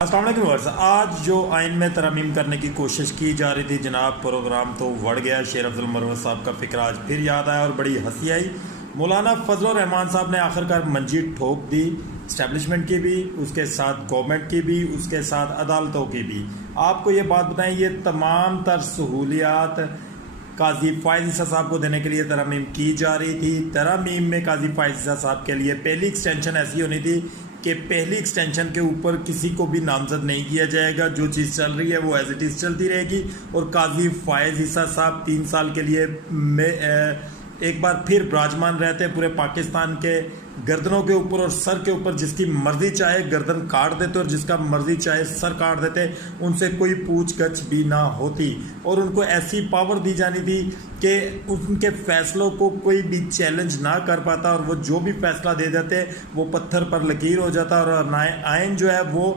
अस्सलाम वालेकुम व्यूअर्स। आज जो आइन में तरमीम करने की कोशिश की जा रही थी जनाब, प्रोग्राम तो बढ़ गया। शेर अफजल मरवत साहब का फिक्र आज फिर याद आया और बड़ी हंसी आई। मौलाना फजल रहमान साहब ने आखिरकार मंजी ठोक दी, इस्टेब्लिशमेंट की भी, उसके साथ गवर्नमेंट की भी, उसके साथ अदालतों की भी। आपको ये बात बताएं, ये तमाम तर सहूलियात काजी फ़ाइज़ ईसा साहब को देने के लिए तरमीम की जा रही थी। तरमीम में काजी फ़ाइज़ ईसा साहब के लिए पहली एक्सटेंशन ऐसी होनी थी कि पहली एक्सटेंशन के ऊपर किसी को भी नामजद नहीं किया जाएगा। जो चीज़ चल रही है वो एज इट इज़ चलती रहेगी और काजी फ़ाइज़ ईसा साहब 3 साल के लिए एक बार फिर विराजमान रहते पूरे पाकिस्तान के गर्दनों के ऊपर और सर के ऊपर। जिसकी मर्जी चाहे गर्दन काट देते और जिसका मर्जी चाहे सर काट देते, उनसे कोई पूछ गछ भी ना होती। और उनको ऐसी पावर दी जानी थी कि उनके फैसलों को कोई भी चैलेंज ना कर पाता और वो जो भी फैसला दे देते वो पत्थर पर लकीर हो जाता और आइन जो है वो